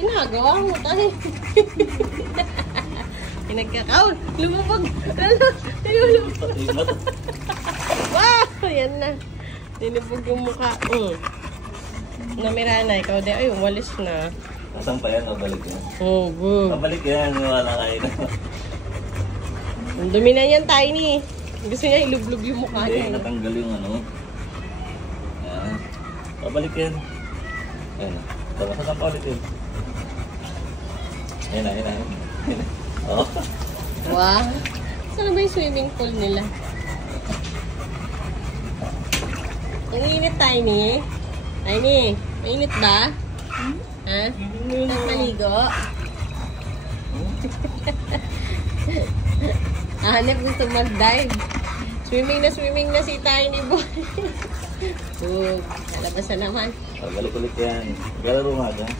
Ginagawa mo tayo. Pinagkakaw. Lumubog. Lumubog. Wow! Yan na. Nilubog yung mukha. Namira na. Ikaw di. Ay, umalis na. Nasaan pa yan? Mabalik yan. Oh, boo. Mabalik yan. Wala kayo na. Ang dumi na yan, Tiny. Gusto niya ilublog yung mukha niya. Hindi, natanggal yung ano. Yan. Mabalik yan. Ayan na. Saan pa ulit yun? Ayan na, ayan na. Oh. Wow. Saan ba yung swimming pool nila? Ang init, Tiny. Tiny, mainit ba? Ha? Saan maligo? Hanep gusto mag-dive. Swimming na si Tiny boy. Nalabas na naman. Balik ulit yan. Galaro nga dyan.